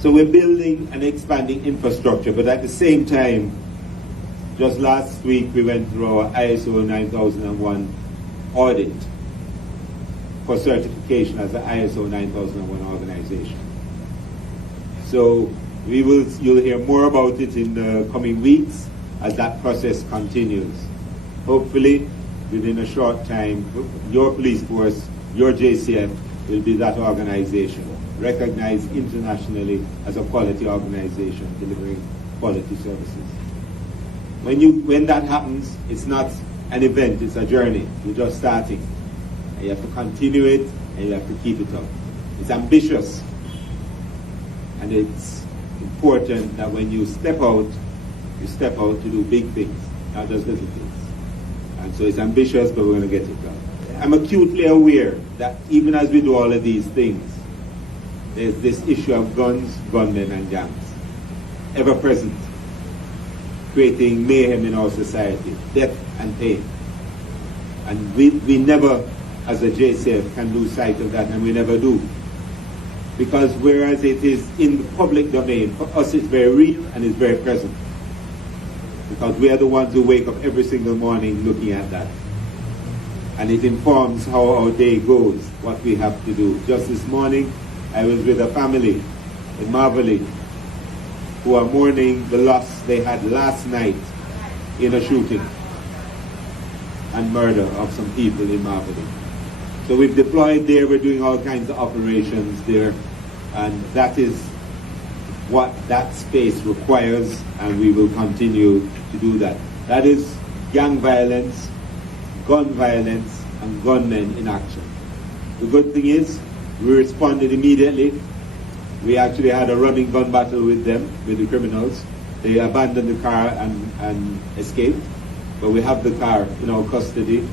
So we're building and expanding infrastructure, but at the same time, just last week we went through our ISO 9001 audit for certification as an ISO 9001 organization. So you'll hear more about it in the coming weeks as that process continues. Hopefully, within a short time, your police force, your JCF, will be that organization, recognized internationally as a quality organization delivering quality services. When that happens, it's not an event, it's a journey. You're just starting. And you have to continue it, and you have to keep it up. It's ambitious, and it's important that when you step out to do big things, not just little things. And so it's ambitious, but we're going to get it done. I'm acutely aware that even as we do all of these things, there's this issue of guns, gunmen, and gangs, ever present, creating mayhem in our society, death and pain. And we never, as a JCF, can lose sight of that, and we never do. Because whereas it is in the public domain, for us it's very real and it's very present. Because we are the ones who wake up every single morning looking at that. And it informs how our day goes, what we have to do. Just this morning, I was with a family in Marvely who are mourning the loss they had last night in a shooting and murder of some people in Marvely. So we've deployed there, we're doing all kinds of operations there, and that is what that space requires, and we will continue to do that. That is gang violence, gun violence, and gunmen in action. The good thing is, we responded immediately. We actually had a running gun battle with them, with the criminals. They abandoned the car and escaped, but we have the car in our custody,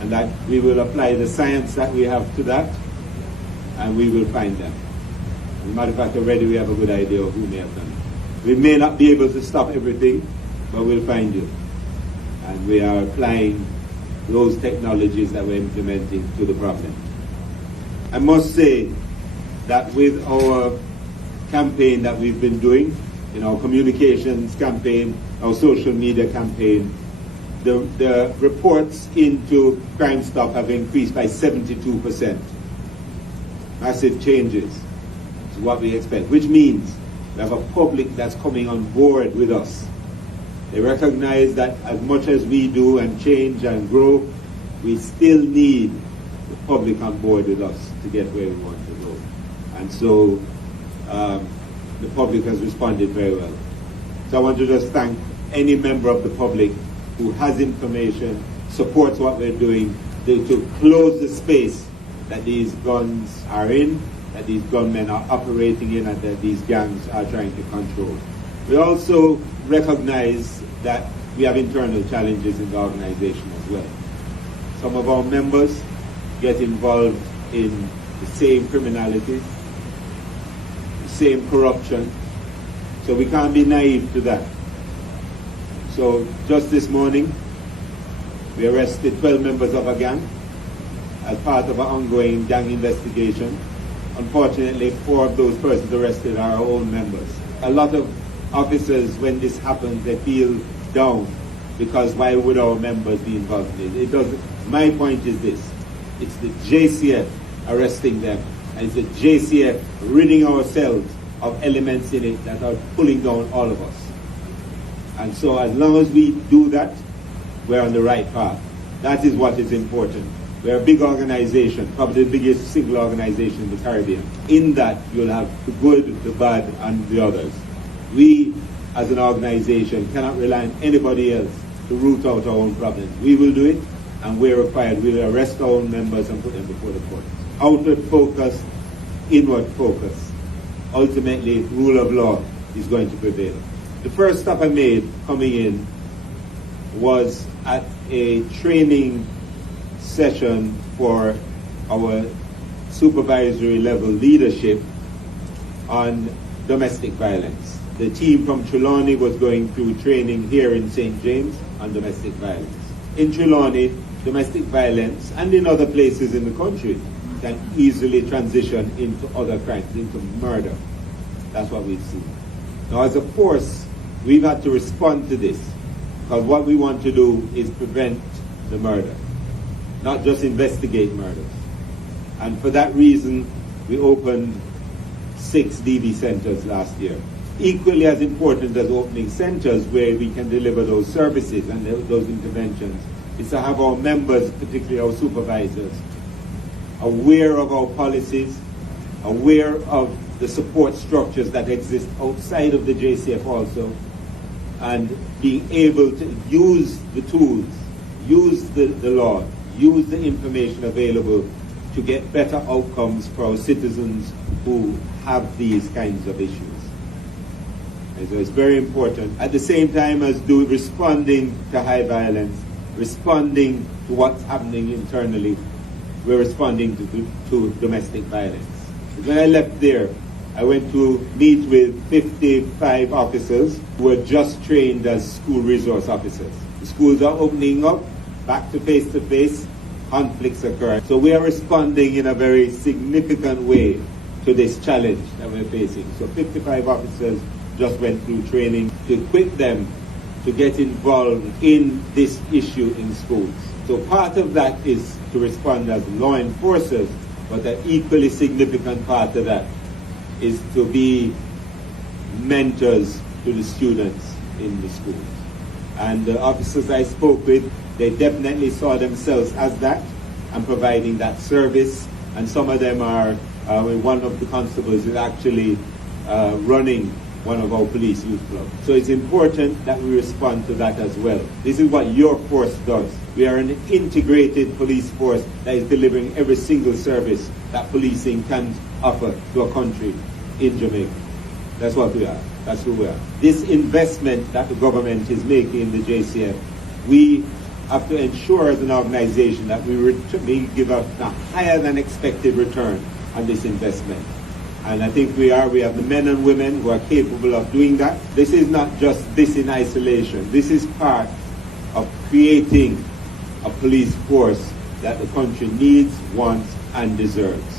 and that we will apply the science that we have to that, and we will find them. As a matter of fact, already we have a good idea of who may have done it. We may not be able to stop everything, but we'll find you. And we are applying those technologies that we're implementing to the problem. I must say that with our campaign that we've been doing, in our communications campaign, our social media campaign, the reports into Crime Stop have increased by 72%. Massive changes to what we expect, which means we have a public that's coming on board with us. They recognize that as much as we do and change and grow, we still need the public on board with us to get where we want to go. And so the public has responded very well. So I want to just thank any member of the public who has information, supports what we're doing, to close the space that these guns are in, that these gunmen are operating in, and that these gangs are trying to control. We also recognize that we have internal challenges in the organization as well. Some of our members get involved in the same criminality, the same corruption, so we can't be naive to that. So just this morning, we arrested 12 members of a gang as part of an ongoing gang investigation. Unfortunately, 4 of those persons arrested are our own members. A lot of officers, when this happens, they feel down because why would our members be involved in it? It doesn't. My point is this: it's the JCF arresting them, and it's the JCF ridding ourselves of elements in it that are pulling down all of us. And so as long as we do that, we're on the right path. That is what is important. We're a big organization, probably the biggest single organization in the Caribbean. In that, you'll have the good, the bad, and the others. We, as an organization, cannot rely on anybody else to root out our own problems. We will do it, and where required, we will arrest our own members and put them before the court. Outward focus, inward focus. Ultimately, rule of law is going to prevail. The first stop I made coming in was at a training session for our supervisory level leadership on domestic violence. The team from Trelawney was going through training here in St. James on domestic violence. In Trelawney, domestic violence, and in other places in the country, can easily transition into other crimes, into murder. That's what we've seen. Now, as a force, we've had to respond to this, because what we want to do is prevent the murder, not just investigate murders. And for that reason, we opened 6 DV centers last year. Equally as important as opening centers where we can deliver those services and those interventions is to have our members, particularly our supervisors, aware of our policies, aware of the support structures that exist outside of the JCF also, and being able to use the tools, use the law, use the information available to get better outcomes for our citizens who have these kinds of issues. And so it's very important. At the same time as responding to high violence, responding to what's happening internally, we're responding to domestic violence. When I left there, I went to meet with 55 officers who were just trained as school resource officers. The schools are opening up, back to face-to-face, conflicts occur. So we are responding in a very significant way to this challenge that we're facing. So 55 officers just went through training to equip them to get involved in this issue in schools. So part of that is to respond as law enforcers, but an equally significant part of that is to be mentors to the students in the schools. And the officers I spoke with, they definitely saw themselves as that and providing that service. And some of them are, one of the constables is actually running one of our police youth clubs. So it's important that we respond to that as well. This is what your force does. We are an integrated police force that is delivering every single service that policing can offer to a country in Jamaica. That's what we are. That's who we are. This investment that the government is making in the JCF, we have to ensure as an organization that we give a higher than expected return on this investment. And I think we have the men and women who are capable of doing that. This is not just this in isolation. This is part of creating a police force that the country needs, wants, and deserves.